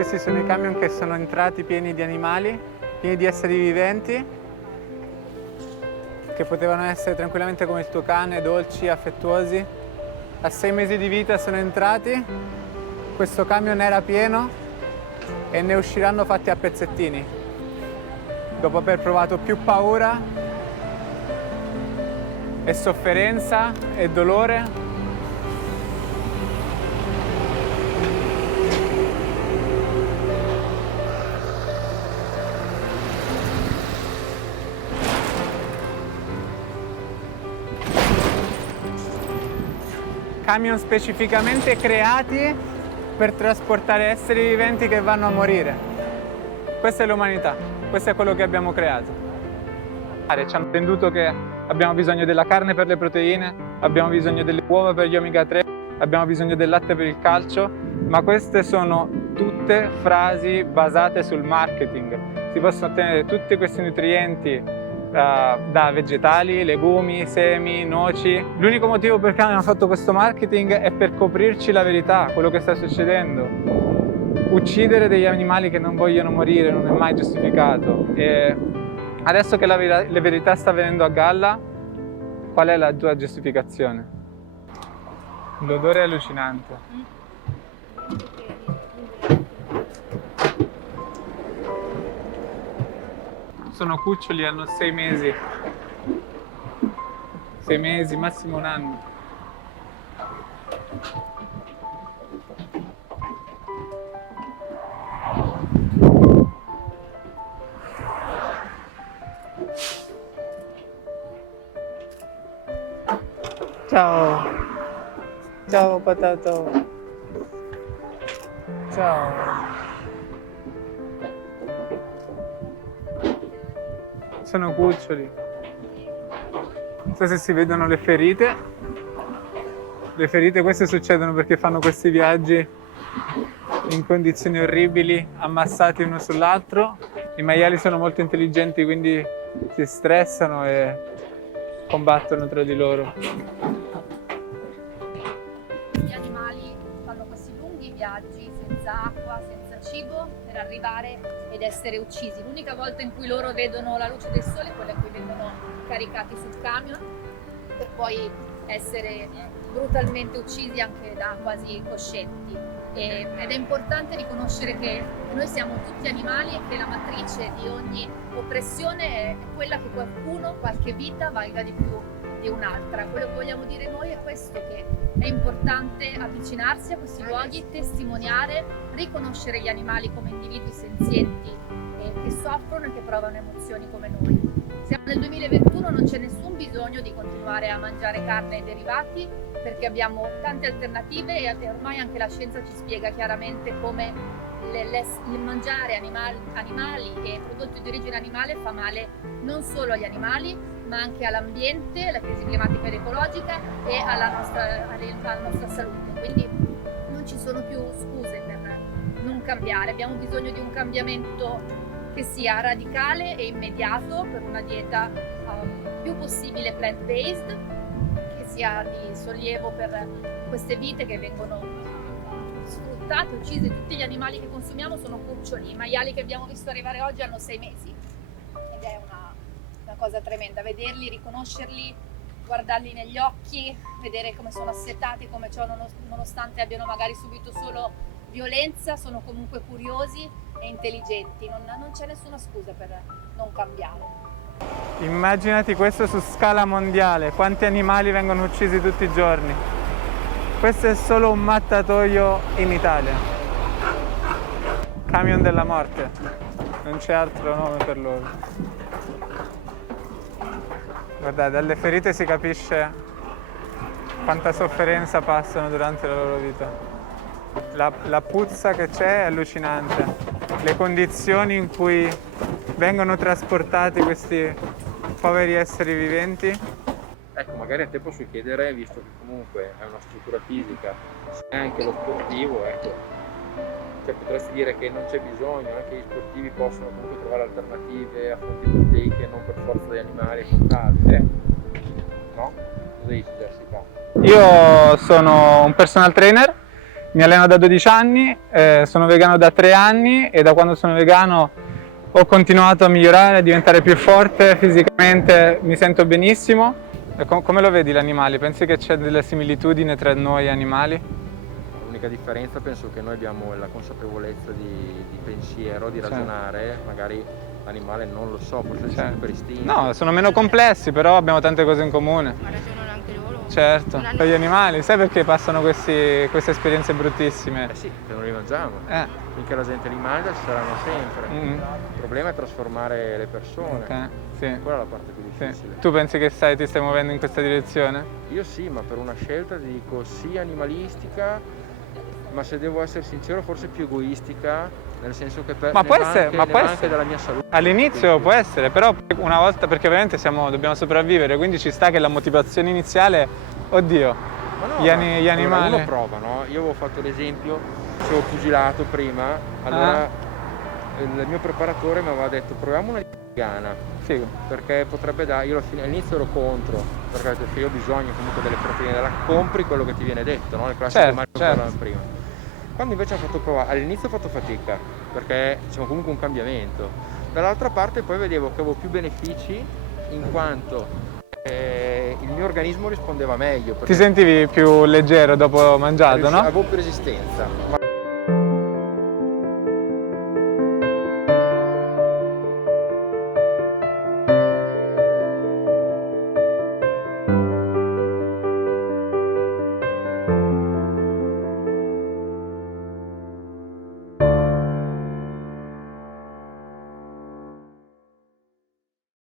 Questi sono i camion che sono entrati pieni di animali, pieni di esseri viventi, che potevano essere tranquillamente come il tuo cane, dolci, affettuosi. A 6 mesi di vita sono entrati, questo camion era pieno e ne usciranno fatti a pezzettini, dopo aver provato più paura e sofferenza e dolore. Camion specificamente creati per trasportare esseri viventi che vanno a morire. Questa è l'umanità, questo è quello che abbiamo creato. Ci hanno venduto che abbiamo bisogno della carne per le proteine, abbiamo bisogno delle uova per gli omega 3, abbiamo bisogno del latte per il calcio, ma queste sono tutte frasi basate sul marketing. Si possono ottenere tutti questi nutrienti da vegetali, legumi, semi, noci. L'unico motivo per cui hanno fatto questo marketing è per coprirci la verità, quello che sta succedendo. Uccidere degli animali che non vogliono morire non è mai giustificato. E adesso che la verità sta venendo a galla, qual è la tua giustificazione? L'odore è allucinante. Sono cuccioli, hanno 6 mesi. 6 mesi, massimo un anno. Ciao. Ciao patato. Ciao. Sono cuccioli. Non so se si vedono le ferite. Le ferite queste succedono perché fanno questi viaggi in condizioni orribili, ammassati uno sull'altro. I maiali sono molto intelligenti, quindi si stressano e combattono tra di loro. Gli animali fanno questi lunghi viaggi senza acqua, senza cibo, per arrivare ed essere uccisi. L'unica volta in cui loro vedono la luce del sole è quella in cui vengono caricati sul camion per poi essere brutalmente uccisi anche da quasi coscienti. Ed è importante riconoscere che noi siamo tutti animali e che la matrice di ogni oppressione è quella che qualcuno, qualche vita valga di più di un'altra. Quello che vogliamo dire noi è questo, che è importante avvicinarsi a questi luoghi, testimoniare, riconoscere gli animali come individui senzienti che soffrono e che provano emozioni come noi. Siamo nel 2021, non c'è nessun bisogno di continuare a mangiare carne e derivati perché abbiamo tante alternative e ormai anche la scienza ci spiega chiaramente come il mangiare animali e prodotti di origine animale fa male non solo agli animali ma anche all'ambiente, alla crisi climatica ed ecologica e alla nostra salute. Quindi non ci sono più scuse per non cambiare, abbiamo bisogno di un cambiamento che sia radicale e immediato per una dieta più possibile plant-based, che sia di sollievo per queste vite che vengono sfruttate, uccise. Tutti gli animali che consumiamo sono cuccioli, i maiali che abbiamo visto arrivare oggi hanno 6 mesi ed è una cosa tremenda, vederli, riconoscerli, guardarli negli occhi, vedere come sono assetati, come ciò nonostante abbiano magari subito solo violenza, sono comunque curiosi e intelligenti, non c'è nessuna scusa per non cambiare. Immaginati questo su scala mondiale, quanti animali vengono uccisi tutti i giorni. Questo è solo un mattatoio in Italia. Camion della morte, non c'è altro nome per loro. Guardate, dalle ferite si capisce quanta sofferenza passano durante la loro vita. La puzza che c'è è allucinante. Le condizioni in cui vengono trasportati questi poveri esseri viventi. Ecco, magari a te posso chiedere, visto che comunque è una struttura fisica, se è anche lo sportivo, ecco, cioè potresti dire che non c'è bisogno, anche gli sportivi possono comunque trovare alternative a fonti proteiche, non per forza di animali e quant'altro, no? Cosa dici, Jessica? Io sono un personal trainer Mi alleno da 12 anni, sono vegano da 3 anni e da quando sono vegano ho continuato a migliorare, a diventare più forte fisicamente, mi sento benissimo. E come lo vedi gli animali? Pensi che c'è delle similitudini tra noi e animali? L'unica differenza penso che noi abbiamo la consapevolezza di pensiero, di ragionare, magari l'animale non lo so, forse è sempre istinto. No, sono meno complessi, però abbiamo tante cose in comune. Ma ragionano anche loro. Certo, per gli animali, sai perché passano queste esperienze bruttissime? Eh sì, che non li mangiamo. Finché la gente li mangia ci saranno sempre. Il problema è trasformare le persone. Sì. Quella è la parte più difficile. Tu pensi che ti stai muovendo in questa direzione? Io sì, ma per una scelta ti dico sì animalistica, ma se devo essere sincero forse più egoistica, nel senso che Ma può essere, anche della mia salute. All'inizio può essere, però una volta, perché ovviamente dobbiamo sopravvivere, quindi ci sta che la motivazione iniziale, oddio, Ma no, gli animali. Uno prova, no? Io avevo fatto l'esempio, facevo pugilato prima, allora il mio preparatore mi aveva detto proviamo una vegana, Figo. perché potrebbe dare, io all'inizio ero contro, perché ho detto che io ho bisogno comunque delle proteine, compri quello che ti viene detto, no? Il classico marchio che parlavamo prima. Quando invece ho fatto provare, all'inizio ho fatto fatica, perché c'è comunque un cambiamento. Dall'altra parte poi vedevo che avevo più benefici in quanto il mio organismo rispondeva meglio. Ti sentivi più leggero dopo mangiato, no? Avevo più resistenza.